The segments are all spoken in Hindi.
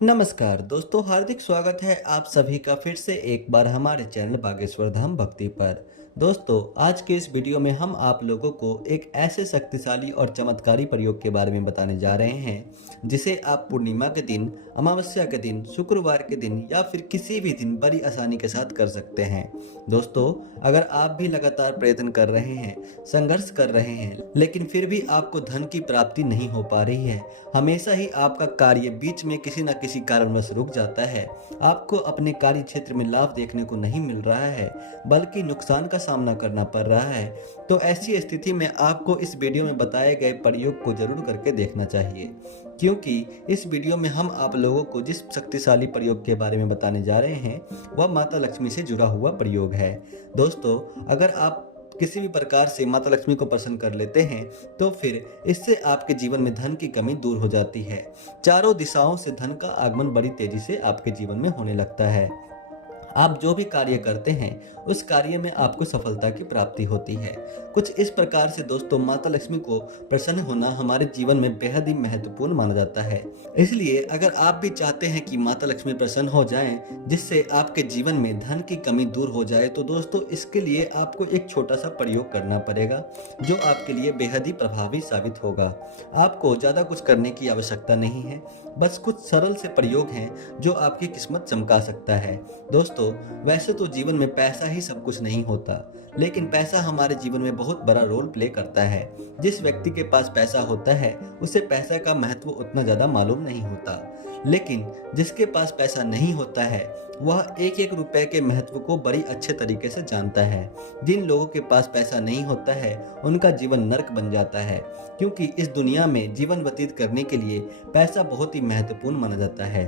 नमस्कार दोस्तों, हार्दिक स्वागत है आप सभी का फिर से एक बार हमारे चैनल बागेश्वर धाम भक्ति पर। दोस्तों, आज के इस वीडियो में हम आप लोगों को एक ऐसे शक्तिशाली और चमत्कारी प्रयोग के बारे में बताने जा रहे हैं जिसे आप पूर्णिमा के दिन, अमावस्या के दिन, शुक्रवार के दिन या फिर किसी भी दिन बड़ी आसानी के साथ कर सकते हैं। दोस्तों, अगर आप भी लगातार प्रयत्न कर रहे हैं, संघर्ष कर रहे हैं, लेकिन फिर भी आपको धन की प्राप्ति नहीं हो पा रही है, हमेशा ही आपका कार्य बीच में किसी न किसी कारणवश रुक जाता है, आपको अपने कार्य क्षेत्र में लाभ देखने को नहीं मिल रहा है बल्कि नुकसान का सामना करना पड़ रहा है, तो ऐसी स्थिति में आपको इस वीडियो में बताए गए प्रयोग को जरूर करके देखना चाहिए। क्योंकि इस वीडियो में हम आप लोगों को जिस शक्तिशाली प्रयोग के बारे में बताने जा रहे हैं वह माता लक्ष्मी से जुड़ा हुआ प्रयोग है। दोस्तों, अगर आप किसी भी प्रकार से माता लक्ष्मी को प्रसन्न कर लेते हैं तो फिर इससे आपके जीवन में धन की कमी दूर हो जाती है। चारों दिशाओं से धन का आगमन बड़ी तेजी से आपके जीवन में होने लगता है। आप जो भी कार्य करते हैं उस कार्य में आपको सफलता की प्राप्ति होती है। कुछ इस प्रकार से दोस्तों, माता लक्ष्मी को प्रसन्न होना हमारे जीवन में बेहद ही महत्वपूर्ण माना जाता है। इसलिए अगर आप भी चाहते हैं कि माता लक्ष्मी प्रसन्न हो जाएं, जिससे आपके जीवन में धन की कमी दूर हो जाए, तो दोस्तों इसके लिए आपको एक छोटा सा प्रयोग करना पड़ेगा जो आपके लिए बेहद ही प्रभावी साबित होगा। आपको ज़्यादा कुछ करने की आवश्यकता नहीं है, बस कुछ सरल से प्रयोग हैं जो आपकी किस्मत चमका सकता है। दोस्तों, वैसे तो जीवन में पैसा ही सब कुछ नहीं होता, लेकिन पैसा हमारे जीवन में बहुत बड़ा रोल प्ले करता है। जिस व्यक्ति के पास पैसा होता है उसे पैसा का महत्व उतना ज्यादा मालूम नहीं होता, लेकिन जिसके पास पैसा नहीं होता है वह एक एक रुपए के महत्व को बड़ी अच्छे तरीके से जानता है। जिन लोगों के पास पैसा नहीं होता है उनका जीवन नर्क बन जाता है, क्योंकि इस दुनिया में जीवन व्यतीत करने के लिए पैसा बहुत ही महत्वपूर्ण माना जाता है।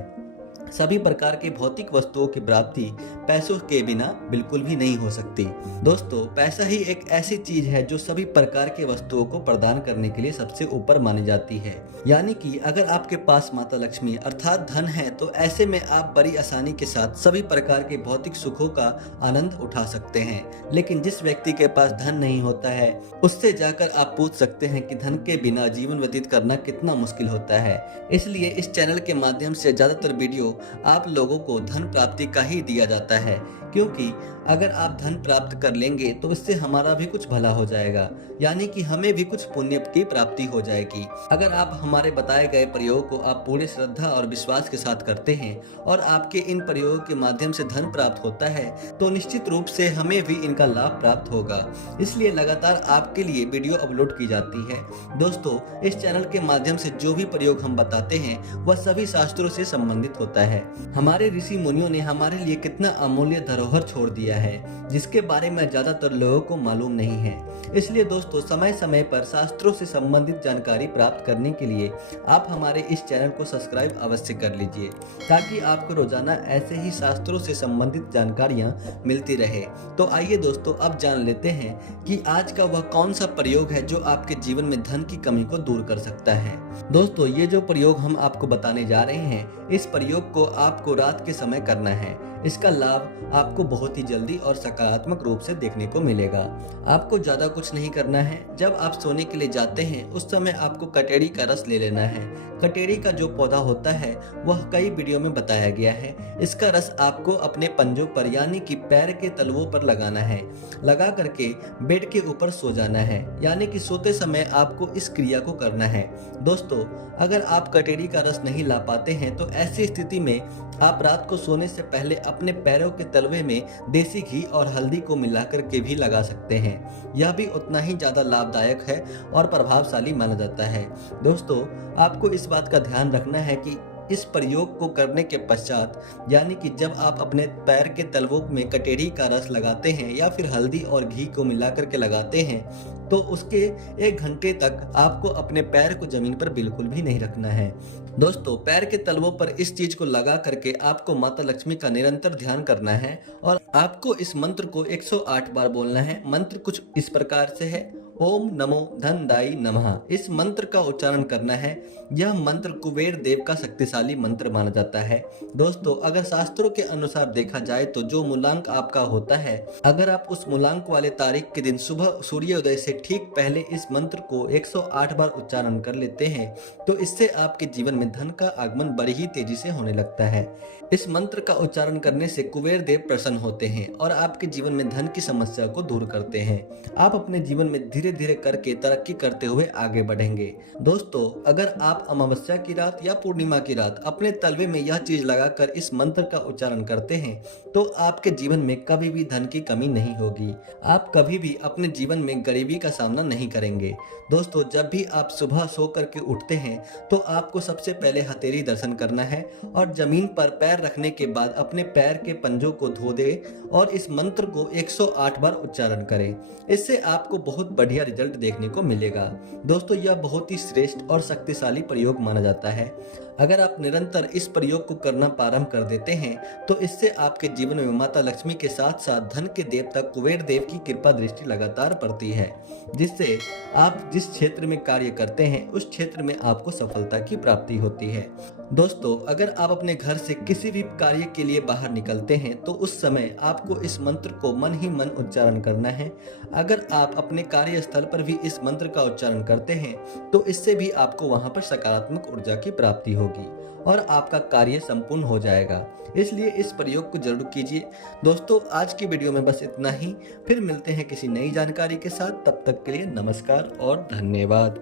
सभी प्रकार की भौतिक वस्तुओं की प्राप्ति पैसों के बिना बिल्कुल भी नहीं हो सकती। दोस्तों, पैसा ही एक ऐसी चीज है जो सभी प्रकार के वस्तुओं को प्रदान करने के लिए सबसे ऊपर मानी जाती है। यानी कि अगर आपके पास माता लक्ष्मी अर्थात धन है तो ऐसे में आप बड़ी आसानी के साथ सभी प्रकार के भौतिक सुखों का आनंद उठा सकते हैं। लेकिन जिस व्यक्ति के पास धन नहीं होता है उससे जाकर आप पूछ सकते हैं कि धन के बिना जीवन व्यतीत करना कितना मुश्किल होता है। इसलिए इस चैनल के माध्यम से ज्यादातर वीडियो आप लोगों को धन प्राप्ति का ही दिया जाता है, क्योंकि अगर आप धन प्राप्त कर लेंगे तो इससे हमारा भी कुछ भला हो जाएगा, यानी कि हमें भी कुछ पुण्य की प्राप्ति हो जाएगी। अगर आप हमारे बताए गए प्रयोग को आप पूरे श्रद्धा और विश्वास के साथ करते हैं और आपके इन प्रयोगों के माध्यम से धन प्राप्त होता है तो निश्चित रूप से हमें भी इनका लाभ प्राप्त होगा। इसलिए लगातार आपके लिए वीडियो अपलोड की जाती है। दोस्तों, इस चैनल के माध्यम से जो भी प्रयोग हम बताते हैं वह सभी शास्त्रों से संबंधित होता है। हमारे ऋषि मुनियों ने हमारे लिए कितना अमूल्य धरोहर छोड़ दिया है जिसके बारे में ज्यादातर लोगों को मालूम नहीं है। इसलिए दोस्तों, समय समय पर शास्त्रों से संबंधित जानकारी प्राप्त करने के लिए आप हमारे इस चैनल को सब्सक्राइब अवश्य कर लीजिए, ताकि आपको रोजाना ऐसे ही शास्त्रों से संबंधित जानकारियां मिलती रहे। तो आइए दोस्तों, अब जान लेते हैं कि आज का वह कौन सा प्रयोग है जो आपके जीवन में धन की कमी को दूर कर सकता है। दोस्तों, ये जो प्रयोग हम आपको बताने जा रहे हैं, इस प्रयोग को आपको रात के समय करना है। इसका लाभ आपको बहुत ही जल्दी और सकारात्मक रूप से देखने को मिलेगा। आपको ज्यादा कुछ नहीं करना है। जब आप सोने के लिए जाते हैं उस समय आपको कटेरी का रस ले लेना है। कटेरी का जो पौधा होता है वह कई वीडियो में बताया गया है। इसका रस आपको अपने पंजों पर यानी कि पैर के तलवों पर लगाना है। लगा करके बेड के ऊपर सो जाना है, यानी कि सोते समय आपको इस क्रिया को करना है। दोस्तों, अगर आप कटेरी का रस नहीं ला पाते हैं तो ऐसी स्थिति में आप रात को सोने से पहले अपने पैरों के तलवे में देसी घी और हल्दी को मिलाकर के भी लगा सकते हैं। यह भी उतना ही ज्यादा लाभदायक है और प्रभावशाली माना जाता है। दोस्तों, आपको इस बात का ध्यान रखना है कि इस प्रयोग को करने के पश्चात, यानी कि जब आप अपने पैर के तलवों में कटेरी का रस लगाते हैं या फिर हल्दी और घी को मिलाकर के लगाते हैं, तो उसके 1 घंटे तक आपको अपने पैर को जमीन पर बिल्कुल भी नहीं रखना है। दोस्तों, पैर के तलवों पर इस चीज को लगा करके आपको माता लक्ष्मी का निरंतर ध्यान करना है और आपको इस मंत्र को 108 बार बोलना है। मंत्र कुछ इस प्रकार से है: ओम नमो धनदाई नमः। इस मंत्र का उच्चारण करना है। यह मंत्र कुबेर देव का शक्तिशाली मंत्र माना जाता है। दोस्तों, अगर शास्त्रों के अनुसार देखा जाए तो जो मूलांक आपका होता है, अगर आप उस मूलांक वाले तारीख के दिन सुबह सूर्योदय से ठीक पहले इस मंत्र को 108 बार उच्चारण कर लेते हैं तो इससे आपके जीवन में में धन का आगमन बड़ी ही तेजी से होने लगता है। इस मंत्र का उच्चारण करने से कुबेर देव प्रसन्न होते हैं और आपके जीवन में धन की समस्या को दूर करते हैं। आप अपने जीवन में धीरे धीरे करके तरक्की करते हुए आगे बढ़ेंगे। दोस्तों, अगर आप अमावस्या की रात या पूर्णिमा की रात अपने तलवे में यह चीज लगाकर इस मंत्र का उच्चारण करते हैं तो आपके जीवन में कभी भी धन की कमी नहीं होगी। आप कभी भी अपने जीवन में गरीबी का सामना नहीं करेंगे। दोस्तों, जब भी आप सुबह सो करके उठते हैं तो आपको सबसे पहले हथेली दर्शन करना है और जमीन पर पैर रखने के बाद अपने पैर के पंजों को धो दे और इस मंत्र को 108 बार उच्चारण करें। इससे आपको बहुत बढ़िया रिजल्ट देखने को मिलेगा। दोस्तों, यह बहुत ही श्रेष्ठ और शक्तिशाली प्रयोग माना जाता है। अगर आप निरंतर इस प्रयोग को करना प्रारंभ कर देते हैं तो इससे आपके जीवन में माता लक्ष्मी के साथ साथ धन के देवता कुबेर देव की कृपा दृष्टि लगातार पड़ती है, जिससे आप जिस क्षेत्र में कार्य करते हैं उस क्षेत्र में आपको सफलता की प्राप्ति होती है। दोस्तों, अगर आप अपने घर से किसी भी कार्य के लिए बाहर निकलते हैं तो उस समय आपको इस मंत्र को मन ही मन उच्चारण करना है। अगर आप अपने कार्यस्थल पर भी इस मंत्र का उच्चारण करते हैं तो इससे भी आपको वहां पर सकारात्मक ऊर्जा की प्राप्ति होगी और आपका कार्य संपूर्ण हो जाएगा। इसलिए इस प्रयोग को जरूर कीजिए। दोस्तों, आज की वीडियो में बस इतना ही। फिर मिलते हैं किसी नई जानकारी के साथ। तब तक के लिए नमस्कार और धन्यवाद।